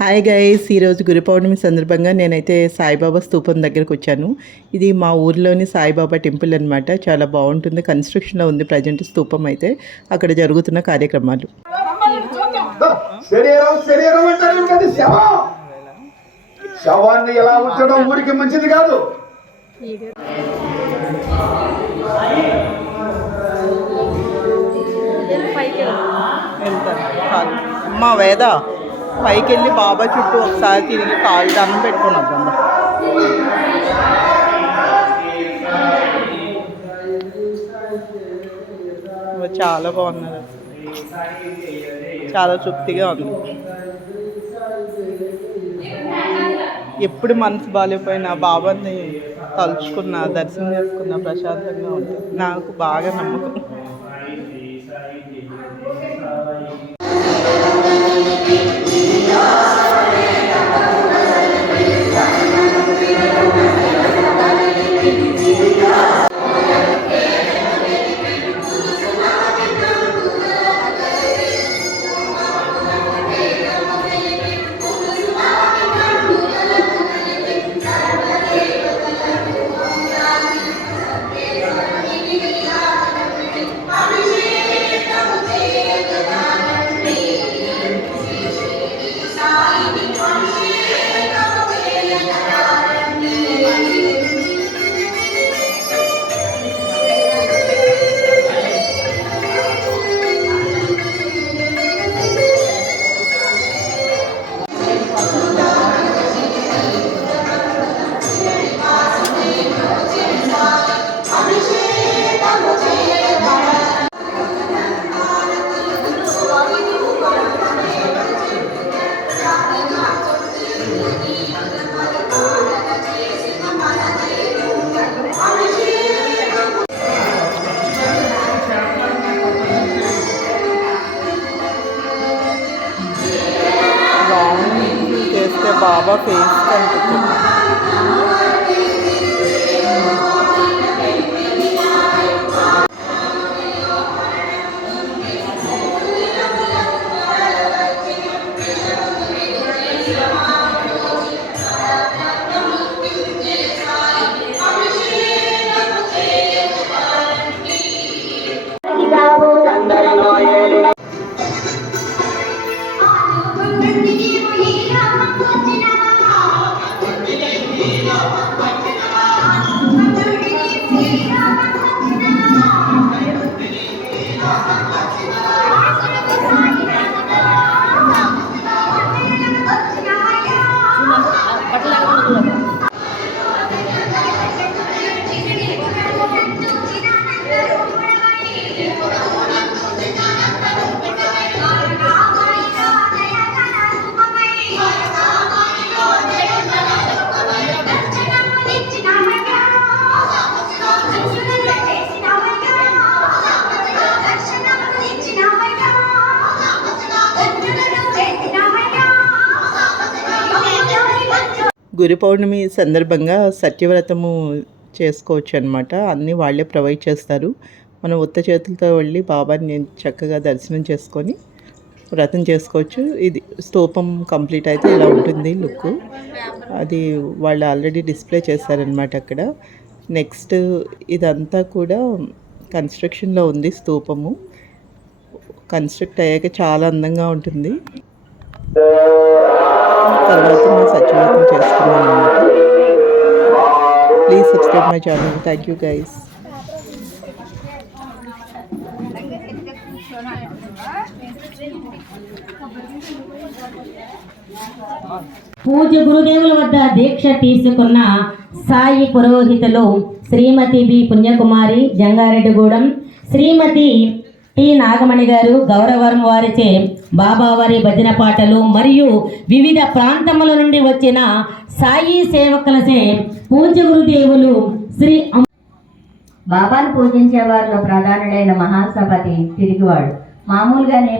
Hi guys, ఈరోజు గురు పౌర్ణమి సందర్భంగా నేనైతే సాయిబాబా స్తూపం దగ్గరకు వచ్చాను. ఇది మా ఊర్లోని సాయిబాబా టెంపుల్ అనమాట. చాలా బాగుంటుంది. కన్స్ట్రక్షన్లో ఉంది ప్రజెంట్ స్తూపం అయితే. అక్కడ జరుగుతున్న కార్యక్రమాలు. శవాన్ని ఎలా ఉంచడం ఊరికి మంచిది కాదు. మా వేద పైకి వెళ్ళి బాబా చుట్టూ ఒకసారి తిరిగి కాలు దండం పెట్టుకొని వద్దాం. చాలా బాగున్నారు, చాలా తృప్తిగా ఉంది. ఎప్పుడు మనసు బాగాలేకపోయినా బాబాని తలుచుకున్నా, దర్శనం చేసుకున్నా ప్రశాంతంగా ఉంటుంది. నాకు బాగా నమ్మకం. చేస్తే బాబా ఫేస్ కనిపిస్తుంది. గురు పౌర్ణమి సందర్భంగా సత్యవ్రతము చేసుకోవచ్చు అనమాట. అన్నీ వాళ్ళే ప్రొవైడ్ చేస్తారు. మనం ఉత్త చేతులతో వెళ్ళి బాబాని చక్కగా దర్శనం చేసుకొని వ్రతం చేసుకోవచ్చు. ఇది స్తూపం కంప్లీట్ అయితే ఇలా ఉంటుంది లుక్. అది వాళ్ళు ఆల్రెడీ డిస్ప్లే చేశారనమాట అక్కడ. నెక్స్ట్ ఇదంతా కూడా కన్స్ట్రక్షన్లో ఉంది స్తూపము. కన్స్ట్రక్ట్ అయ్యాక చాలా అందంగా ఉంటుంది. తర్వాత నేను సత్యవ్రతం చేసుకున్నాను అనమాట. Please subscribe my channel. Thank you guys. పూజ్య గురుదేవుల వద్ద దీక్ష తీసుకున్న సాయి పురోహితులు శ్రీమతి బి పుణ్యకుమారి జంగారెడ్డిగూడెం, శ్రీమతి టి నాగమణి గారు గౌరవరం వారిచే బాబావారి భజన పాటలు మరియు వివిధ ప్రాంతముల నుండి వచ్చిన సాయి సేవకులచే పూజ్య గురుదేవులు శ్రీ బాబాను పూజించే వారిలో ప్రధానుడైన మహాసపతి తిరిగివాడు. మామూలుగానే